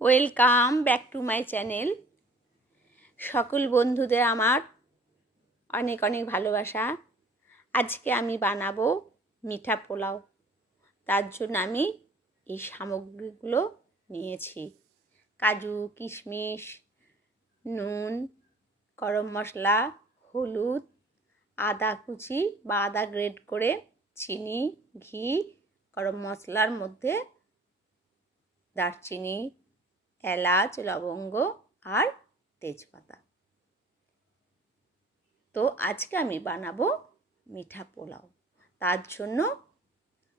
Welcome back to my channel. সকল বন্ধুদের আমার অনেক অনেক ভালোবাসা। আজকে আমি বানাবো মিঠা পোলাও। তার জন্য আমি এই সামগ্রীগুলো নিয়েছি: কাজু, কিশমিশ, নুন, গরম মশলা, হলুদ, আদা কুচি বা আদা গ্রেট করে, চিনি, ঘি, গরম মশলার মধ্যে দারচিনি, এলাচ, লবঙ্গ আর তেজপাতা। তো আজকে আমি বানাবো মিঠা পোলাও। তার জন্য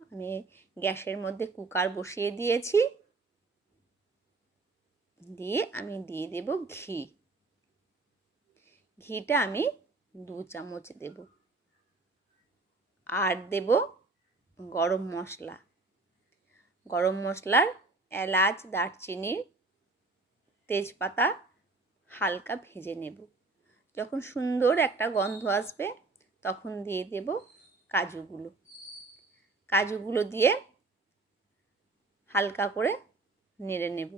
আমি গ্যাসের মধ্যে কুকার বসিয়ে দিয়েছি। দিয়ে আমি দিয়ে দেব ঘি। ঘিটা আমি 2 চামচ দেব। আর দেব গরম মশলা। গরম মশলার এলাচ, দারচিনি, তেজপাতা হালকা ভেজে নেব। যখন সুন্দর একটা গন্ধ আসবে তখন দিয়ে দেব কাজুগুলো। কাজুগুলো দিয়ে হালকা করে নেড়ে নেব,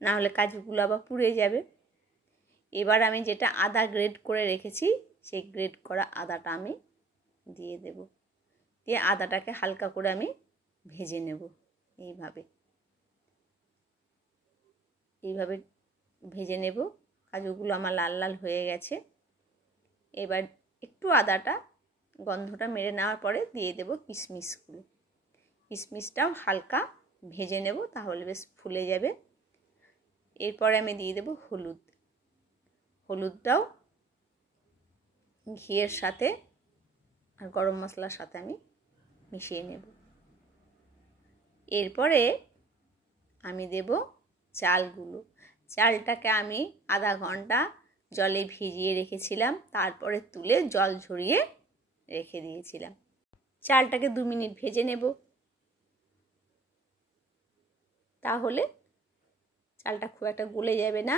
না হলে কাজুগুলো আবার পুড়ে যাবে। এবার আমি যেটা আদা গ্রেট করে রেখেছি সেই গ্রেট করা আদাটা আমি দিয়ে দেব। দিয়ে আদাটাকে হালকা করে আমি ভেজে নেব। এইভাবে ভেজে নেব। কাজুগুলো আমার লাল লাল হয়ে গেছে। এবার একটু আদাটা গন্ধটা মেরে নেওয়ার পরে দিয়ে দেব কিশমিশগুলো। কিশমিশটাও হালকা ভেজে নেব, তাহলে বেশ ফুলে যাবে। এরপরে আমি দিয়ে দেব হলুদ। হলুদটাও ঘিয়ের সাথে আর গরম মশলার সাথে আমি মিশিয়ে নেব। এরপরে আমি দেব চালগুলো। চালটাকে আমি আধা ঘন্টা জলে ভিজিয়ে রেখেছিলাম, তারপরে তুলে জল ঝরিয়ে রেখে দিয়েছিলাম। চালটাকে 2 মিনিট ভেজে নেব। তাহলে চালটা খুব একটা গলে যাবে না।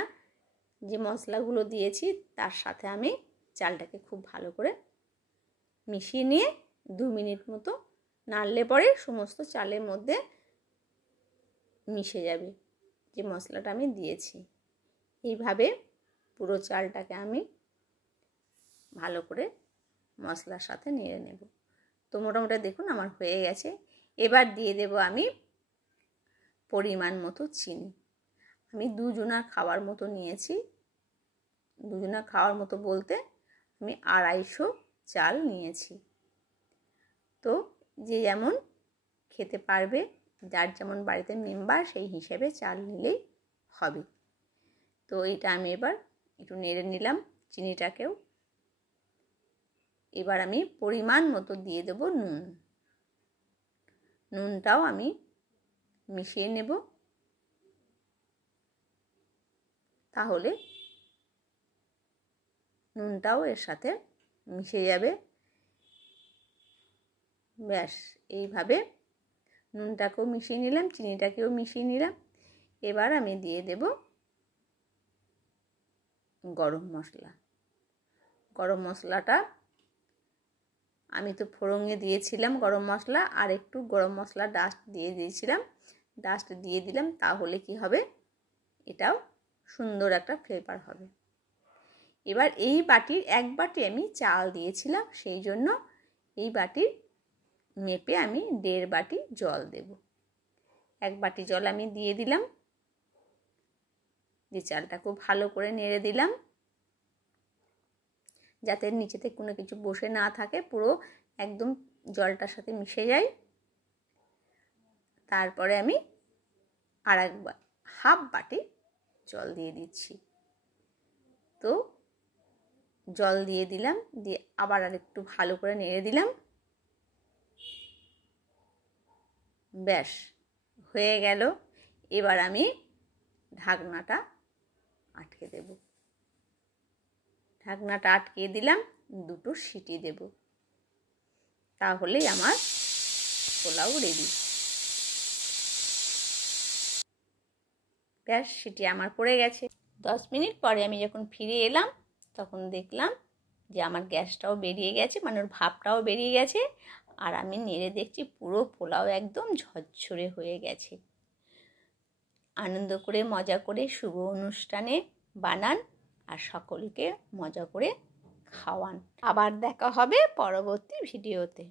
যে মশলাগুলো দিয়েছি তার সাথে আমি চালটাকে খুব ভালো করে মিশিয়ে নিয়ে 2 মিনিট মতো নাড়লে পরে সমস্ত চালের মধ্যে মিশে যাবে যে মশলাটা আমি দিয়েছি। এইভাবে পুরো চালটাকে আমি ভালো করে মশলার সাথে নেড়ে নেব। তো মোটামুটি দেখুন আমার হয়ে গেছে। এবার দিয়ে দেব আমি পরিমাণ মতো চিনি। আমি 2 জনার খাওয়ার মতো নিয়েছি। 2 জনার খাওয়ার মতো বলতে আমি 250 চাল নিয়েছি। তো যে যেমন খেতে পারবে, যার যেমন বাড়িতে মেম্বার সেই হিসেবে চাল নিলেই হবে। তো এইটা আমি এবার একটু নেড়ে নিলাম চিনিটাকেও। এবার আমি পরিমাণ মতো দিয়ে দেব নুন। নুনটাও আমি মিশিয়ে নেব, তাহলে নুনটাও এর সাথে মিশে যাবে। ব্যাস এইভাবে নুনটাকেও মিশিয়ে নিলাম, চিনিটাকেও মিশিয়ে নিলাম। এবার আমি দিয়ে দেব গরম মশলা। গরম মশলাটা আমি তো ফোড়নে দিয়েছিলাম গরম মশলা, আর একটু গরম মশলা ডাস্ট দিয়ে দিয়েছিলাম। ডাস্ট দিয়ে দিলাম, তাহলে কি হবে, এটাও সুন্দর একটা ফ্লেভার হবে। এবার এই বাটির 1 বাটি আমি চাল দিয়েছিলাম, সেই জন্য এই বাটির মেপে আমি 1.5 বাটি জল দেব। 1 বাটি জল আমি দিয়ে দিলাম। যে চালটা খুব ভালো করে নেড়ে দিলাম, যাতে নিচেতে কোনো কিছু বসে না থাকে, পুরো একদম জলটার সাথে মিশে যায়। তারপরে আমি আরেকবার 1/2 বাটি জল দিয়ে দিচ্ছি। তো জল দিয়ে দিলাম, দিয়ে আবার আরেকটু ভালো করে নেড়ে দিলাম। ব্যাস হয়ে গেল। এবার আমি ঢাকনাটা আটকে দেব। ঢাকনাটা আটকে দিলাম, 2টো সিটি দেব, তাহলেই আমার পোলাও রেডি। ব্যাস সিটি আমার পড়ে গেছে। 10 মিনিট পরে আমি যখন ফিরে এলাম তখন দেখলাম যে আমার গ্যাসটাও বেরিয়ে গেছে, মানে ওর ভাপটাও বেরিয়ে গেছে। আর আমি নেড়ে দেখছি পুরো পোলাও একদম ঝরঝরে হয়ে গেছে। আনন্দ করে মজা করে শুভ অনুষ্ঠানে বানান আর সকলকে মজা করে খাওয়ান। আবার দেখা হবে পরবর্তী ভিডিওতে।